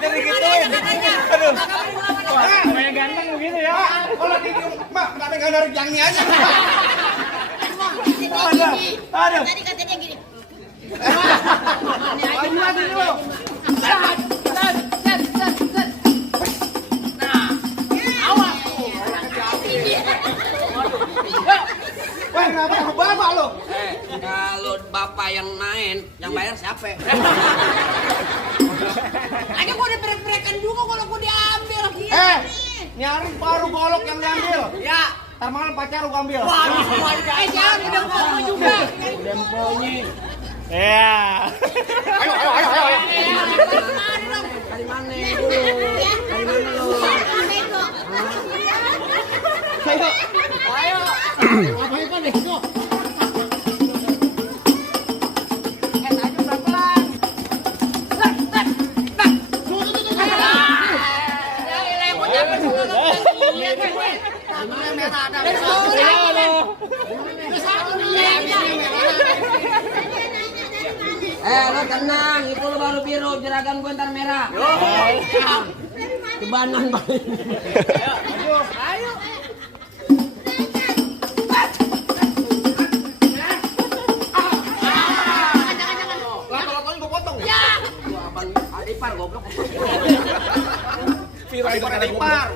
Dari gituin. Aduh. Kayak ganteng begitu ya. Kalau di Mbak, kenapa nggak narik yang ini aja? Aduh. Tadi katanya gini. Maju lagi dulu. Wah, kenapa bapak lo? Kalau bapak yang main, yang bayar siapa? Ada gua udah perek-perekan juga kalau gua diambil. Nyari baru golok yang diambil. Ya. Ntar malam pacar lu ambil. Jangan udah ngomong juga. Udah emponya. Ya. Ayo. Dari mana dulu? Dari mana lu? Ayo. Ngapain kan deh? Yuk. Ayo pelan-pelan. Lo tenang, itu lo baru biru, jeragan gue ntar merah. Kebanan balik. Ayo. Lato-latonya gue potong ya. Abang Adipar goblok. Adipar.